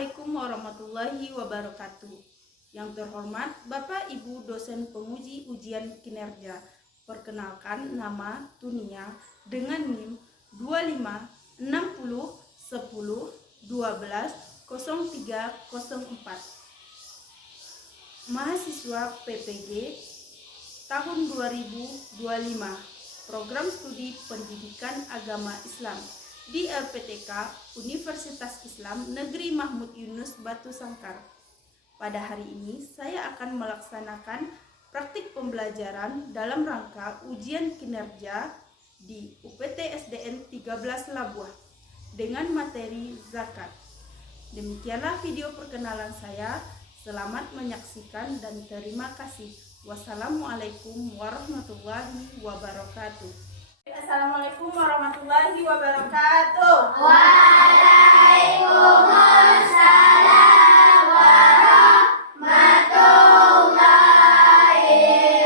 Assalamualaikum warahmatullahi wabarakatuh. Yang terhormat Bapak Ibu dosen penguji ujian kinerja. Perkenalkan, nama Tunia dengan NIM 256010120304. Mahasiswa PPG tahun 2025, Program Studi Pendidikan Agama Islam di LPTK Universitas Islam Negeri Mahmud Yunus Batu Sangkar. Pada hari ini saya akan melaksanakan praktik pembelajaran dalam rangka ujian kinerja di UPT SDN 13 Labuah dengan materi zakat. Demikianlah video perkenalan saya. Selamat menyaksikan dan terima kasih. Wassalamualaikum warahmatullahi wabarakatuh. Assalamualaikum warahmatullahi wabarakatuh. Waalaikumsalam warahmatullahi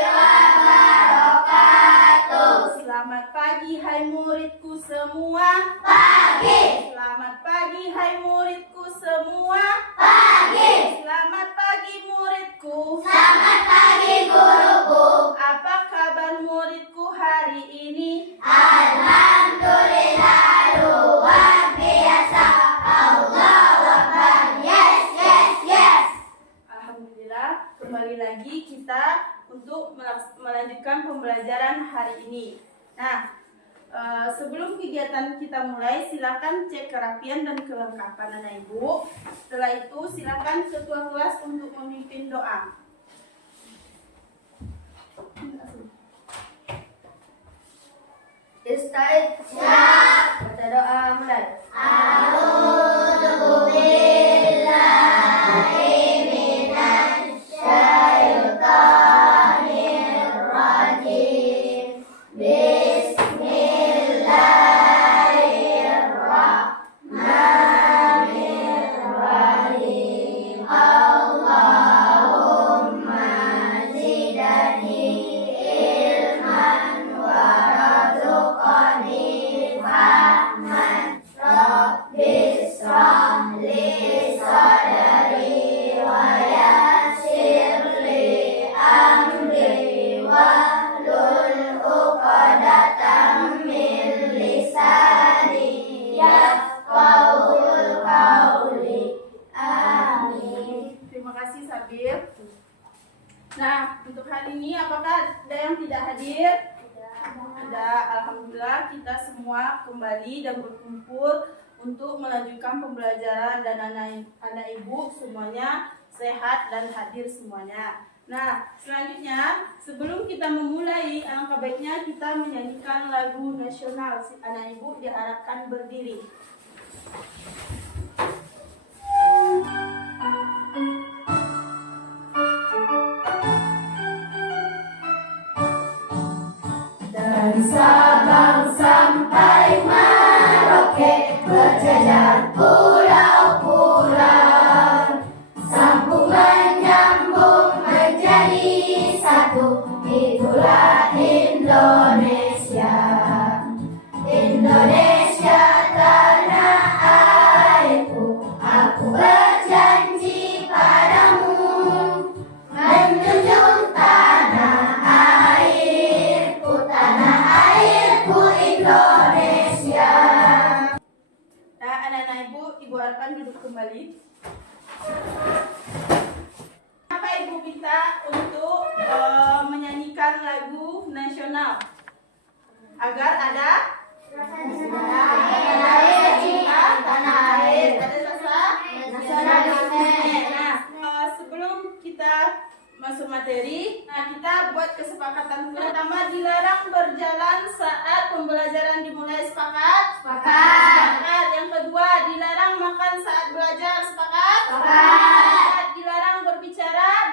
wabarakatuh. Selamat pagi hai muridku semua. Pagi. Selamat pagi hai muridku semua. Pagi. Selamat pagi muridku. Selamat pagi guruku. Apa kabar muridku hari ini? Alhamdulillah luar biasa. Allahu Akbar. Yes, yes, yes. Alhamdulillah, kembali lagi kita untuk melanjutkan pembelajaran hari ini. Nah, sebelum kegiatan kita mulai, silakan cek kerapian dan kelengkapan anak ibu. Setelah itu, silakan ketua kelas untuk memimpin doa. Istaiz. Siap. Baca doa mulai. A'udzu billahi minasy syaithanir rajim. Bismillahirrahmanirrahim. Allahumma zidni ilman warzuqni fahman. Rabbi shrah li sadri wa yassir li amri wahlul 'uqdatam min lisani yafqahul qawli. Amin. Terima kasih Sabir. Nah, untuk hari ini apakah ada yang tidak hadir? Ada. Alhamdulillah kita semua kembali dan berkumpul untuk melanjutkan pembelajaran dan anak ibu semuanya sehat dan hadir semuanya. Nah, selanjutnya sebelum kita memulai, alangkah baiknya kita menyanyikan lagu nasional. Anak ibu diharapkan berdiri. Dari Sabang sampai Merauke, berjajar pulau-pulau, sambungan nyambung menjadi satu. Itulah Indonesia. Indonesia tanah airku, aku berjanji padamu menjunjung tanah airku, tanah airku Indonesia. Nah, anak-anak ibu harapkan duduk kembali. Apa ibu minta untuk menyanyikan lagu nasional agar ada Tanah air cinta, tanah air. ada rasa Nasionalisme. Nah, sebelum kita masuk materi, nah kita buat kesepakatan pertama, dilarang berjalan saat pembelajaran dimulai. Sepakat? Sepakat. Yang kedua, dilarang makan saat belajar. Sepakat? Sepakat. Dilarang berbicara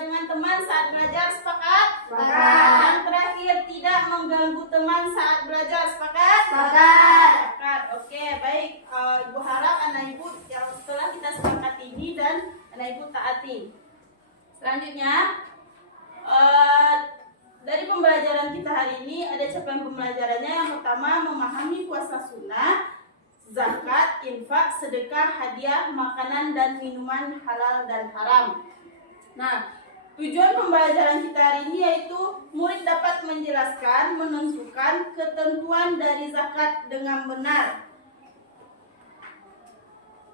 dengan teman saat belajar. Sepakat? Sepakat. Yang terakhir, tidak mengganggu teman saat belajar. Sepakat? Sepakat. Sepakat. Oke, baik. Ibu harap anak ibu yang setelah kita sepakati ini dan anak ibu taati. Selanjutnya, dari pembelajaran kita hari ini ada capaian pembelajarannya. Yang pertama, memahami puasa sunnah, zakat, infak, infak, sedekah, hadiah, makanan dan minuman halal dan haram. Nah, tujuan pembelajaran kita hari ini yaitu murid dapat menjelaskan, menentukan ketentuan dari zakat dengan benar.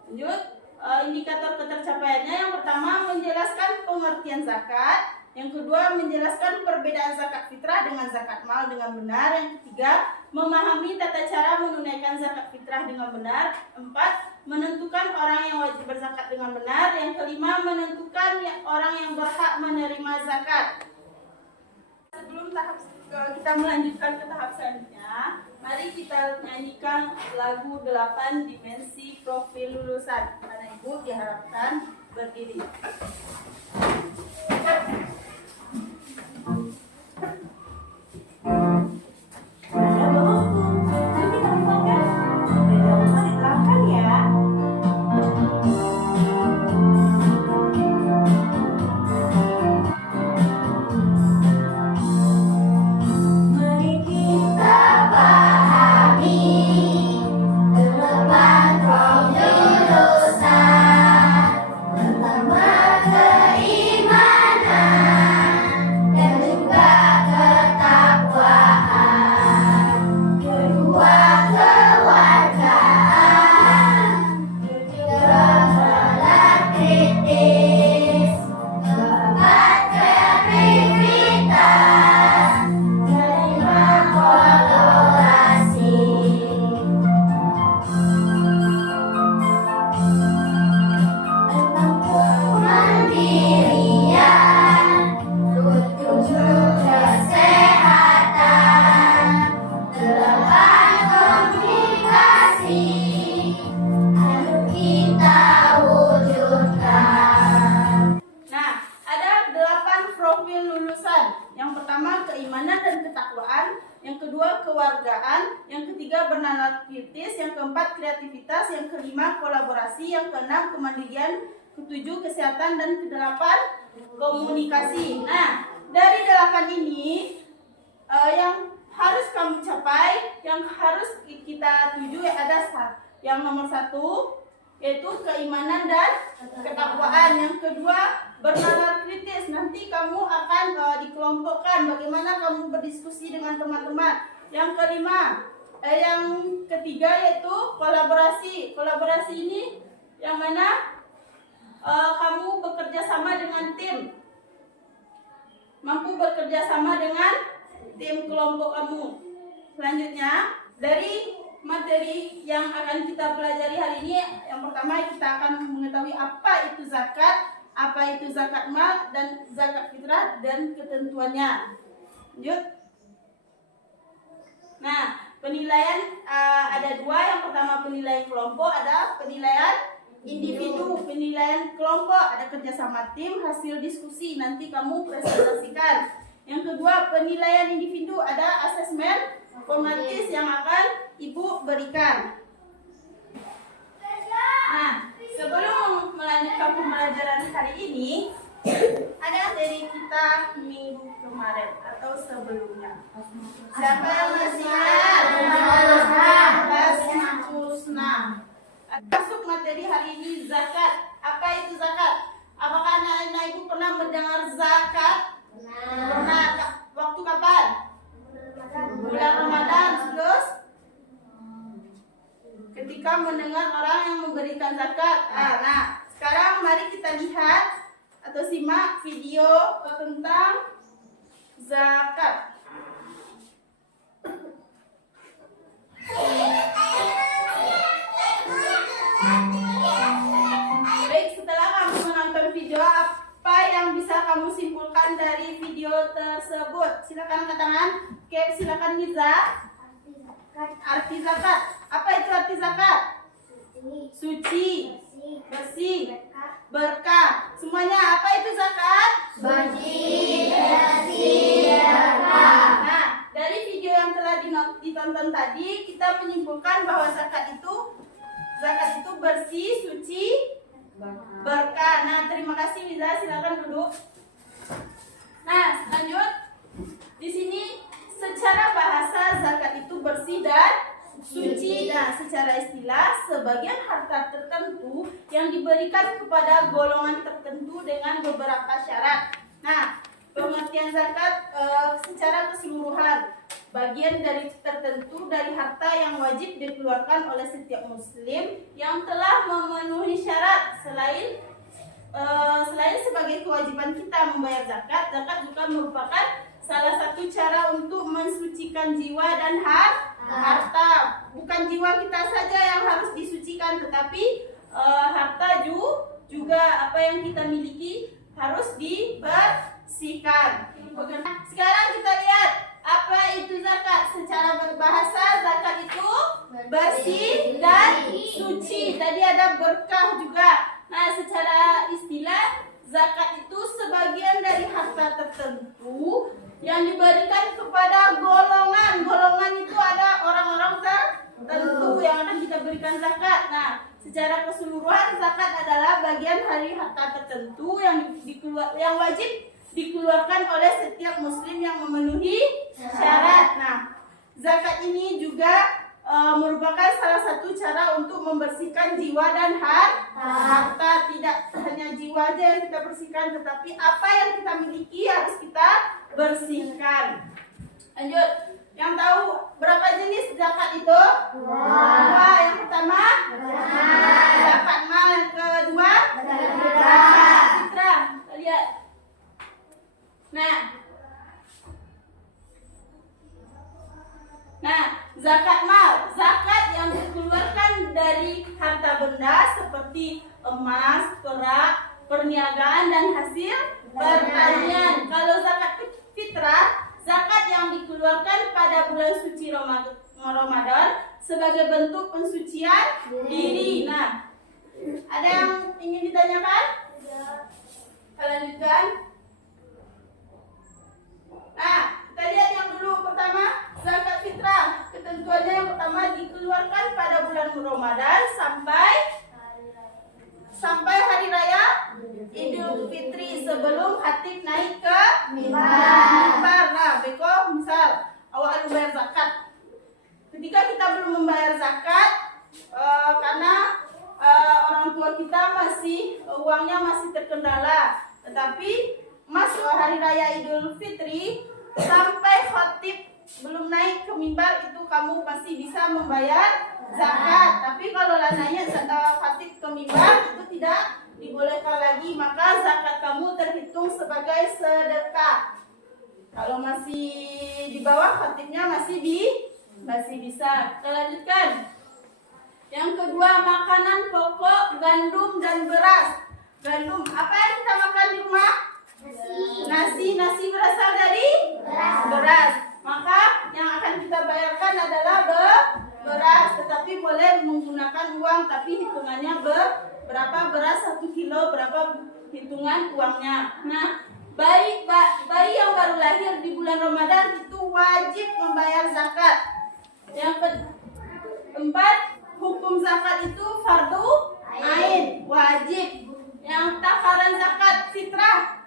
Lanjut, indikator ketercapaiannya yang pertama menjelaskan pengertian zakat. Yang kedua, menjelaskan perbedaan zakat fitrah dengan zakat mal dengan benar. Yang ketiga, memahami tata cara menunaikan zakat fitrah dengan benar. 4. Menentukan orang yang wajib berzakat dengan benar. Yang kelima, menentukan orang yang berhak menerima zakat. Sebelum kita melanjutkan ke tahap selanjutnya, mari kita nyanyikan lagu 8 dimensi profil lulusan. Anak Ibu diharapkan berdiri. Kewargaan, yang ketiga bernalar kritis, yang keempat kreativitas, yang kelima kolaborasi, yang keenam kemandirian, ketujuh kesehatan, dan kedelapan komunikasi. Nah, dari 8 ini yang harus kamu capai, yang harus kita tuju ada yang nomor 1 yaitu keimanan dan ketakwaan. Yang kedua bernalar kritis, nanti kamu akan dikelompokkan bagaimana kamu berdiskusi dengan teman-teman. Yang kelima, yang ketiga yaitu kolaborasi. Kolaborasi ini yang mana kamu bekerja sama dengan tim, mampu bekerja sama dengan tim kelompok kamu. Selanjutnya, dari materi yang akan kita pelajari hari ini, yang pertama kita akan mengetahui apa itu zakat, apa itu zakat mal dan zakat fitrah dan ketentuannya. Lanjut. Nah, penilaian ada 2. Yang pertama penilaian kelompok, ada penilaian individu. Penilaian kelompok ada kerjasama tim, hasil diskusi, nanti kamu presentasikan. Yang kedua penilaian individu, ada asesmen formatis yang akan Ibu berikan. Nah, sebelum melanjutkan pembelajaran hari ini, ada dari kita minggu kemarin atau sebelumnya. Siapa yang masih ingat? Masuk materi hari ini zakat. Apa itu zakat? Apakah anak-anak Ibu pernah mendengar zakat? Pernah. Waktu kapan? Bulan Ramadan. Terus ketika mendengar orang yang memberikan zakat. Nah, sekarang mari kita lihat atau simak video tentang zakat. Baik, setelah kamu menonton video, apa yang bisa kamu simpulkan dari video tersebut? Silakan angkat tangan. Oke, silakan Niza. Arti zakat. Apa itu arti zakat? Suci, bersih, berkah. Semuanya apa itu zakat? Suci, bersih, berkah. Nah, dari video yang telah ditonton tadi, kita menyimpulkan bahwa zakat itu bersih, suci, berkah. Nah, terima kasih Liza, silakan duduk. Nah, lanjut. Di sini secara bahasa zakat itu bersih dan suci. Nah, secara istilah sebagian harta tertentu yang diberikan kepada golongan tertentu dengan beberapa syarat. Nah, pengertian zakat secara keseluruhan, bagian dari tertentu dari harta yang wajib dikeluarkan oleh setiap muslim yang telah memenuhi syarat. Selain sebagai kewajiban kita membayar zakat, zakat juga merupakan salah satu cara untuk mensucikan jiwa dan harta. Bukan jiwa kita saja yang harus disucikan, tetapi harta juga apa yang kita miliki harus dibersihkan. Sekarang kita lihat apa itu zakat. Secara berbahasa, zakat itu bersih dan suci. Tadi ada berkah juga. Nah, secara istilah, zakat itu sebagian dari harta tertentu yang diberikan kepada golongan. Golongan itu ada orang-orang tertentu yang akan kita berikan zakat. Nah, secara keseluruhan, zakat adalah bagian dari harta tertentu yang wajib dikeluarkan oleh setiap muslim yang memenuhi syarat. Nah, zakat ini juga merupakan salah satu cara untuk membersihkan jiwa dan harta. Tidak hanya jiwa aja yang kita bersihkan, tetapi apa yang kita miliki harus kita bersihkan. Lanjut, yang tahu berapa jenis zakat itu? Dua. Yang pertama zakat mal, yang kedua zakat fitrah. Kita lihat. Nah, zakat mal, zakat yang dikeluarkan dari harta benda seperti emas, perak, perniagaan dan hasil pertanian. Kalau zakat fitrah, zakat yang dikeluarkan pada bulan suci Ramadan sebagai bentuk pensucian diri. Nah, ada yang ingin ditanyakan? Kita lanjutkan. Nah, kita lihat yang dulu. Pertama, zakat fitrah. Ketentuannya yang pertama dikeluarkan pada bulan Ramadan sampai hari raya Idul Fitri sebelum khatib naik ke mimbar. Nah, beko misal awak harus bayar zakat. Ketika kita belum membayar zakat karena orang tua kita uangnya masih terkendala, tetapi masuk hari raya Idul Fitri sampai khatib belum naik ke mimbar, itu kamu masih bisa membayar zakat. Tapi kalau naik khatib ke mimbar, itu tidak dibolehkan lagi, maka zakat kamu terhitung sebagai sedekah. Kalau masih di bawah khatibnya masih bisa. Kita lanjutkan. Yang kedua, makanan pokok gandum dan beras. Gandum, apa yang kita makan di rumah? Nasi berasal dari beras. Maka yang akan kita bayarkan adalah beras, tetapi boleh menggunakan uang, tapi hitungannya berapa beras 1 kilo, berapa hitungan uangnya. Nah, bayi yang baru lahir di bulan Ramadan itu wajib membayar zakat. Yang keempat, hukum zakat itu fardu ain, wajib. Yang takaran zakat fitrah.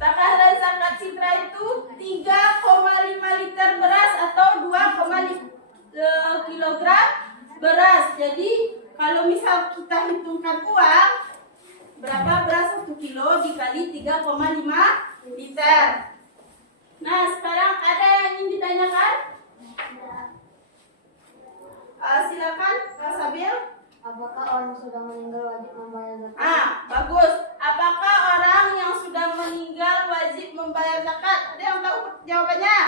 Takaran zakat fitrah itu 3,5 liter beras atau 2,5 kilogram beras. Jadi kalau misal kita hitungkan uang, berapa beras 1 kilo dikali 3,5 liter. Nah, sekarang ada yang ingin ditanyakan? Silakan, Kak Sabil. Apakah orang sudah meninggal wajib membayar zakat? Bagus. Apakah orang yang sudah meninggal wajib membayar zakat? Ada yang tahu jawabannya?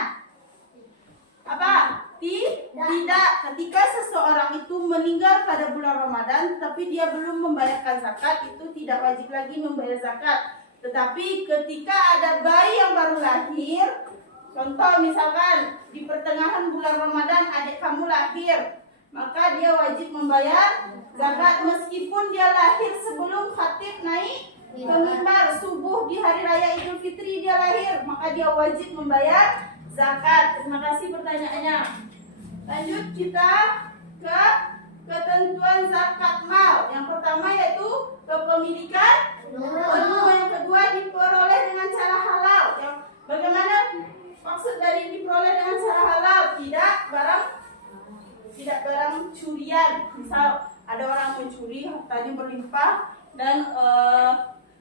Apa? Tidak. Ketika seseorang itu meninggal pada bulan Ramadan, tetapi dia belum membayarkan zakat, itu tidak wajib lagi membayar zakat. Tetapi ketika ada bayi yang baru lahir, contoh misalkan di pertengahan bulan Ramadan adik kamu lahir, maka dia wajib membayar zakat meskipun dia lahir sebelum khatib naik ke mimbar. Subuh di hari raya Idul Fitri dia lahir, maka dia wajib membayar zakat. Terima kasih pertanyaannya. Lanjut kita ke ketentuan zakat mal. Yang pertama yaitu kepemilikan penuh. Yang kedua diperoleh dengan cara halal. Bagaimana maksud dari diperoleh dengan cara halal? Tidak barang tidak barang curian. Misal ada orang mencuri hartanya berlimpah dan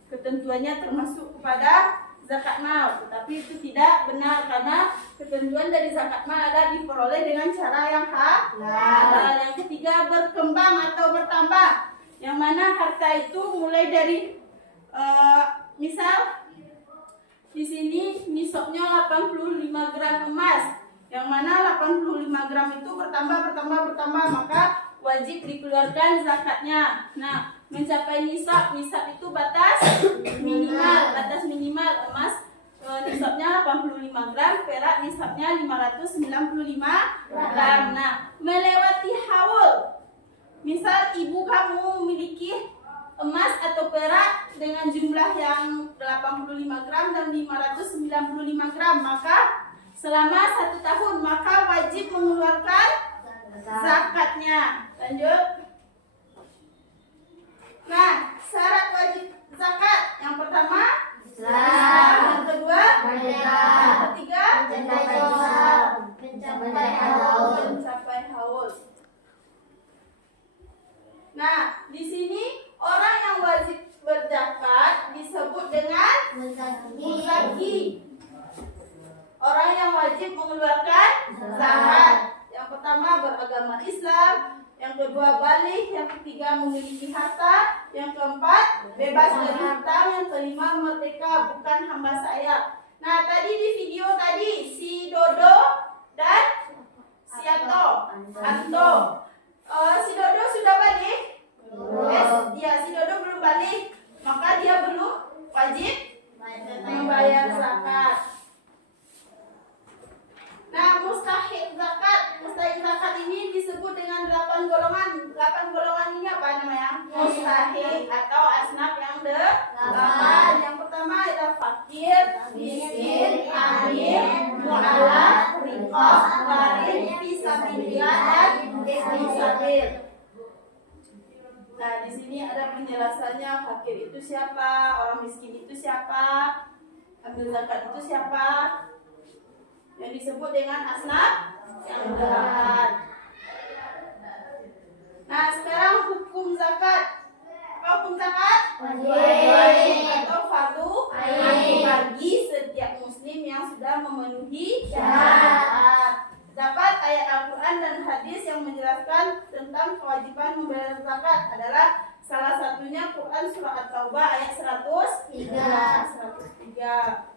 ketentuannya termasuk kepada zakat mal, tetapi itu tidak benar karena ketentuan dari zakat mal adalah diperoleh dengan cara yang halal. Yang ketiga, berkembang atau bertambah, yang mana harta itu mulai dari misal di sini nisabnya 85 gram emas, yang mana 85 gram itu bertambah, maka wajib dikeluarkan zakatnya. Nah, mencapai nisab itu batas minimal emas nisabnya 85 gram, perak nisabnya 595 gram. Nah, melewati haul, misal ibu kamu memiliki emas atau perak dengan jumlah yang 85 gram dan 595 gram, maka selama 1 tahun maka wajib mengeluarkan zakatnya. Lanjut. Nah, syarat wajib zakat yang pertama Islam, yang kedua yang ketiga mencapai haul. Nah, di sini orang yang wajib berzakat disebut dengan muzaki. Orang yang wajib mengeluarkan zakat. Yang pertama beragama Islam, yang kedua balik, yang ketiga memiliki harta, yang keempat bebas dari hutang, yang kelima merdeka bukan hamba saya. Nah, tadi di video tadi si Dodo dan si Anto. Si Dodo sudah balik? Ya, si Dodo belum balik, maka dia belum wajib membayar zakat. Nah, mustahik zakat ini disebut dengan 8 golongan. 8 golongan ini apa namanya? Mustahik atau asnaf yang 8. Yang pertama adalah fakir, miskin, amir, mu'alaf, riqab, gharib, fisabilillah dan ibnu sabil. Nah, di sini ada penjelasannya, fakir itu siapa, orang miskin itu siapa, ambil zakat itu siapa, yang disebut dengan asnaf yang 8. Nah, sekarang hukum zakat. Hukum zakat wajib atau fardu bagi setiap muslim yang sudah memenuhi syarat. Dapat ayat Al-Quran dan hadis yang menjelaskan tentang kewajiban membayar zakat adalah salah satunya Quran surah At-Taubah ayat 103.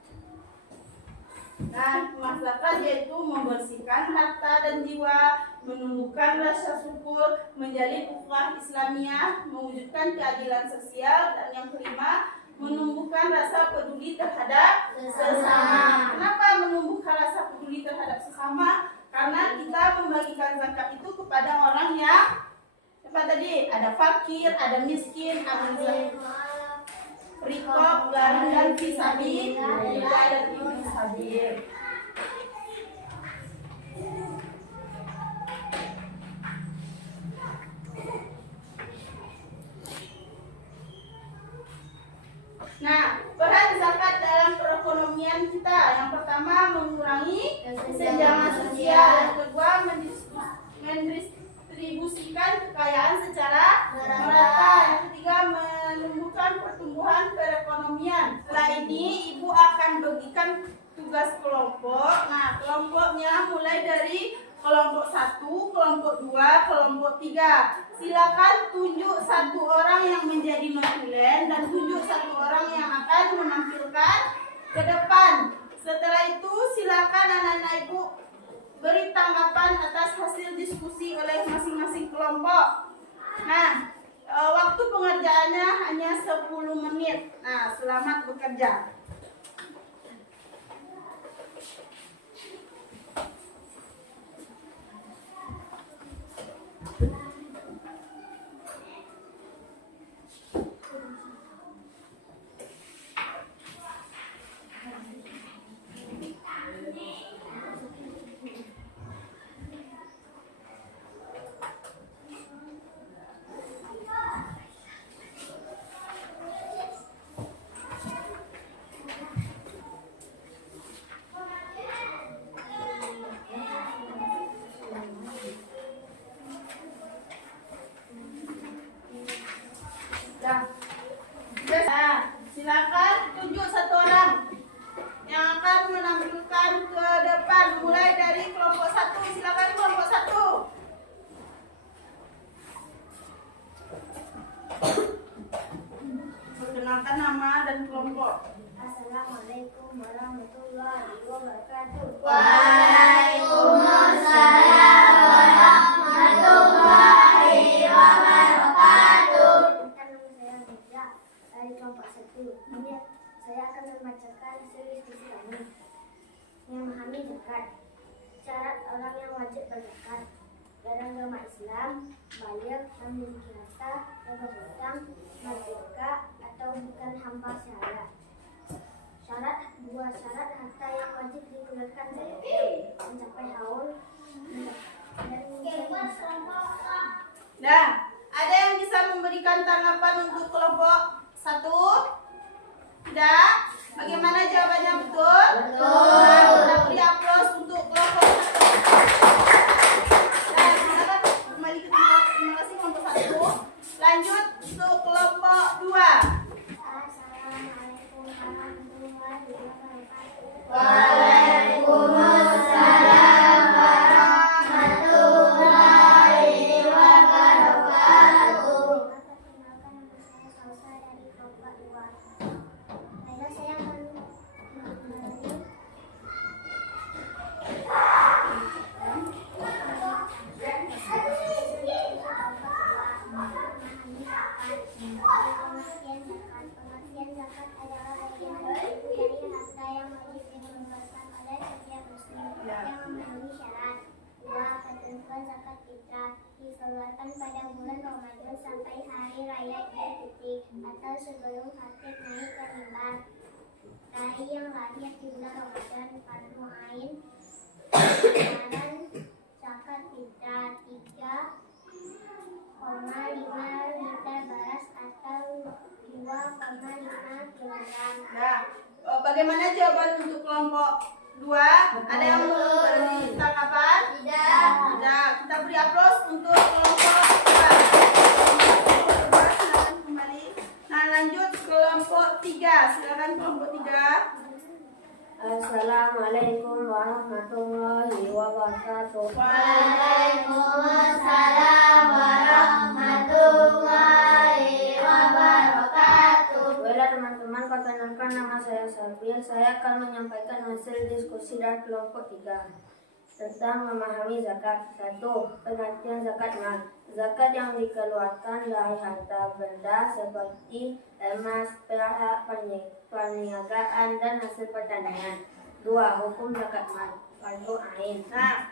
Nah, zakat yaitu membersihkan harta dan jiwa, menumbuhkan rasa syukur, menjalin ukhuwah Islamiyah, mewujudkan keadilan sosial, dan yang kelima, menumbuhkan rasa peduli terhadap sesama. Kenapa menumbuhkan rasa peduli terhadap sesama? Karena kita membagikan zakat itu kepada orang yang apa tadi? Ada fakir, ada miskin, ada riqab, gharib dan fisabilillah dan ibnu sabil. Nah, peran zakat dalam perekonomian kita. Yang pertama mengurangi kesenjangan sosial, yang kedua mendistribusikan kekayaan secara merata, yang ketiga menumbuhkan pertumbuhan perekonomian. Setelah ini ibu akan bagikan tugas kelompok. Nah, kelompoknya mulai dari kelompok 1, kelompok 2, kelompok 3. Silakan tunjuk 1 orang yang menjadi notulen dan tunjuk 1 orang yang akan menampilkan ke depan. Setelah itu silakan anak-anak ibu beri tanggapan atas hasil diskusi oleh masing-masing kelompok. Nah, waktu pengerjaannya hanya 10 menit. Nah, selamat bekerja. kelompok. Assalamualaikum warahmatullahi wabarakatuh. Waalaikumsalam warahmatullahi wabarakatuh. Nama saya Mirza dari kelompok 1. Ini saya akan membacakan hasil diskusi kami. Memahami zakat. Syarat orang yang wajib berzakat. Beragama Islam, balik, memiliki harta, berhutang, merdeka, atau bukan hamba syarat. Dua syarat harta yang wajib dikeluarkan zakatnya mencapai haul dan Nah, ada yang bisa memberikan tanggapan untuk kelompok 1? Tidak? Bagaimana jawabannya, betul? Betul. Kita beri aplaus untuk kelompok 1. Nah, silakan kembali ke tempat. Terima kasih kelompok 1. Lanjut untuk kelompok 2. Assalamualaikum warahmatullahi wabarakatuh. Waalaikumsalam warahmatullahi wabarakatuh. Perkenalkan, nama saya Salsa dari kelompok 2. Baiklah, saya akan memulai. Pengertian zakat adalah bagian dari harta yang wajib dikeluarkan oleh setiap muslim yang memenuhi syarat. 2. Ketentuan zakat fitrah dikeluarkan pada bulan Ramadan sampai hari raya Idul Fitri atau sebelum khatib naik ke mimbar. Bayi yang lahir di bulan Ramadan fardu ain. Besaran zakat fitrah 3,5 liter beras atau 2,5 kilogram. Nah, bagaimana jawaban untuk kelompok 2? Ada yang mau beri tanggapan? Tidak. Tidak. Kita beri aplaus untuk kelompok 2. Silakan kembali. Nah, lanjut kelompok 3. Silakan kelompok 3. Assalamualaikum warahmatullahi wabarakatuh. Waalaikumsalam warahmatullahi wabarakatuh. Baiklah teman-teman, perkenalkan, nama saya Sabil. Saya akan menyampaikan hasil diskusi dari kelompok 3 tentang memahami zakat. 1. Pengertian zakat mal. Zakat yang dikeluarkan dari harta benda seperti emas, perak, perniagaan, dan hasil pertanian. 2. Hukum zakat mal. Fardu ain. Nah,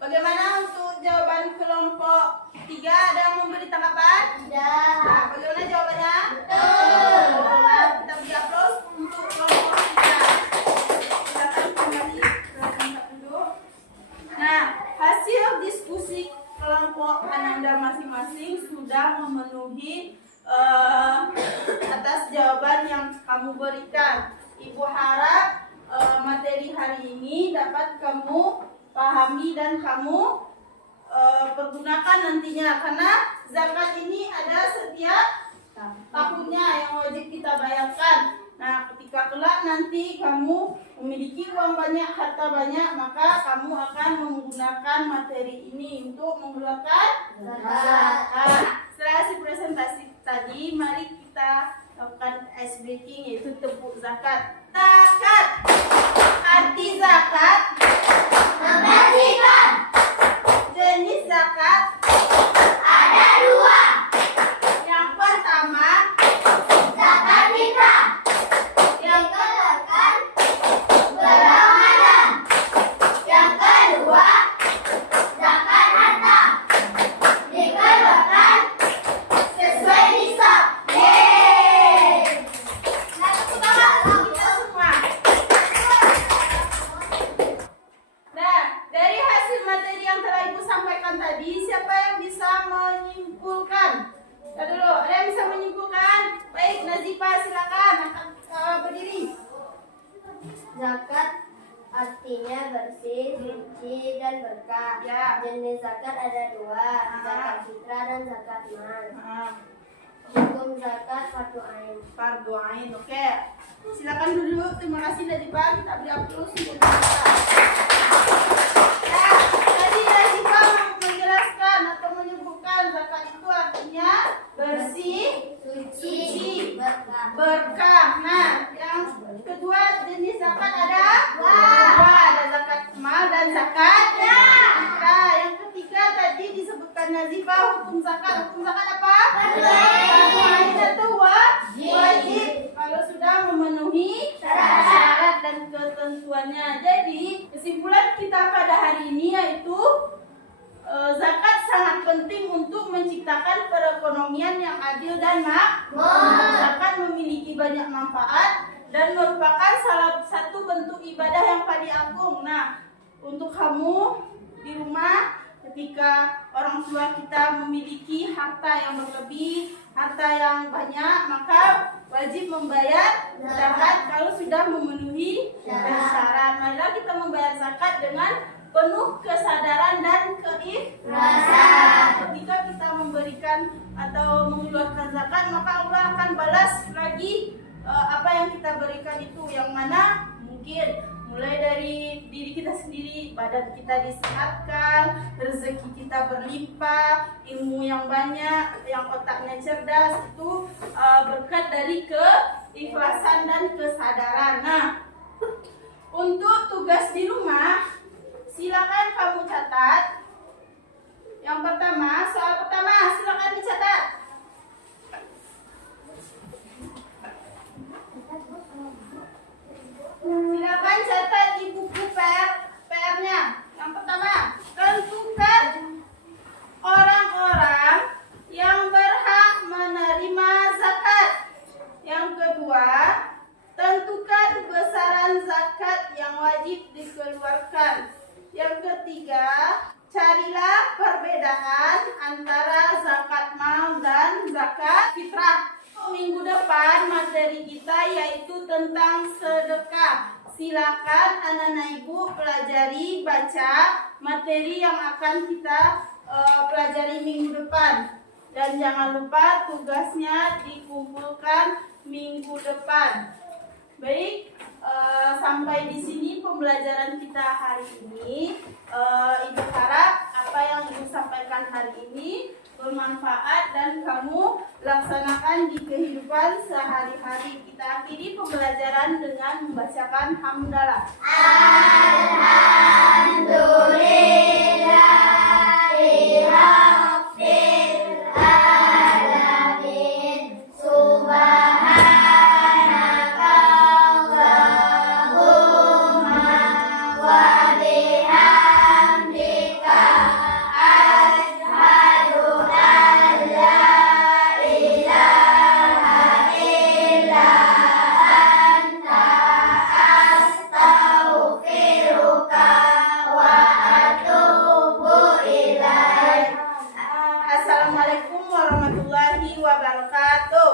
bagaimana untuk jawaban kelompok 3? Ada yang memberi tanggapan? Tidak. Nah, bagaimana jawabannya? Betul. Nah, kita beri aplaus untuk kelompok 3. Silakan kembali ke tempat duduk. Nah, hasil diskusi kelompok Ananda masing-masing sudah memenuhi atas jawaban yang kamu berikan. Ibu harap materi hari ini dapat kamu pahami dan kamu pergunakan nantinya, karena zakat ini ada setiap tahunnya yang wajib kita bayarkan. Nah, ketika kelak nanti kamu memiliki uang banyak, harta banyak, maka kamu akan menggunakan materi ini untuk mengeluarkan zakat. Setelah hasil presentasi tadi, mari kita lakukan ice breaking, yaitu tepuk zakat. Zakat. Arti zakat. Membersihkan. Jenis zakat. Ada 2. Yang pertama, Zakat fitrah dikeluarkan bulan Ramadan. Yang kedua, zakat harta dikeluarkan sesuai nisab. Yeay. nah tepuk tangan untuk kita semua. Nah, dari hasil materi yang telah Ibu sampaikan tadi, siapa yang bisa menyimpulkan? Kita dulu, ada yang bisa menyimpulkan? Baik, Nazifah silakan angkat berdiri. Zakat artinya bersih, suci, dan berkah. Ya. Jenis zakat ada 2, zakat fitrah dan zakat mal. Nah, Hukum zakat fardu ain. fardu ain, oke. Silakan dulu. Terima kasih Nazifah. Kita beri aplaus untuk Nazifah. Nah, tadi Nazifah menjelaskan atau menyebutkan zakat itu artinya bersih, Suci. suci, Berkah. berkah. Nah, yang Ustaz Nazifah, hukum zakat. Hukum zakat apa? Fardu itu wajib kalau sudah memenuhi syarat dan ketentuannya. Jadi kesimpulan kita pada hari ini yaitu zakat sangat penting untuk menciptakan perekonomian yang adil dan makmur. Zakat memiliki banyak manfaat dan merupakan salah satu bentuk ibadah yang paling agung. Nah, untuk kamu di rumah, ketika orang tua kita memiliki harta yang berlebih, harta yang banyak, maka wajib membayar zakat kalau sudah memenuhi syarat. Marilah kita membayar zakat dengan penuh kesadaran dan keikhlasan. Ketika kita memberikan atau mengeluarkan zakat, maka Allah akan balas lagi apa yang kita berikan itu, yang mana mungkin mulai dari diri kita sendiri, badan kita disehatkan, rezeki kita berlimpah, ilmu yang banyak, yang otaknya cerdas, itu berkat dari keikhlasan dan kesadaran. Nah, untuk tugas di rumah, silakan kamu catat. Yang pertama, soal pertama, silakan dicatat. Silakan catat di buku PR-nya. Yang pertama, tentukan orang-orang yang berhak menerima zakat. Yang kedua, tentukan besaran zakat yang wajib dikeluarkan. Yang ketiga, carilah perbedaan antara zakat mal dan zakat fitrah. Minggu depan materi kita yaitu tentang sedekah. Silakan anak-anak ibu pelajari, baca materi yang akan kita pelajari minggu depan. Dan jangan lupa tugasnya dikumpulkan minggu depan. Baik, sampai di sini pembelajaran kita hari ini. Ibu harap apa yang Ibu sampaikan hari ini bermanfaat dan kamu laksanakan di kehidupan sehari-hari. Kita akhiri pembelajaran dengan membacakan hamdalah. Alhamdulillahirabbil alamin. Subhanaka Allahumma wa bihamdika asyhadu an la ilaha illa anta astaghfiruka wa atubu ilaik. Assalamualaikum warahmatullahi wabarakatuh.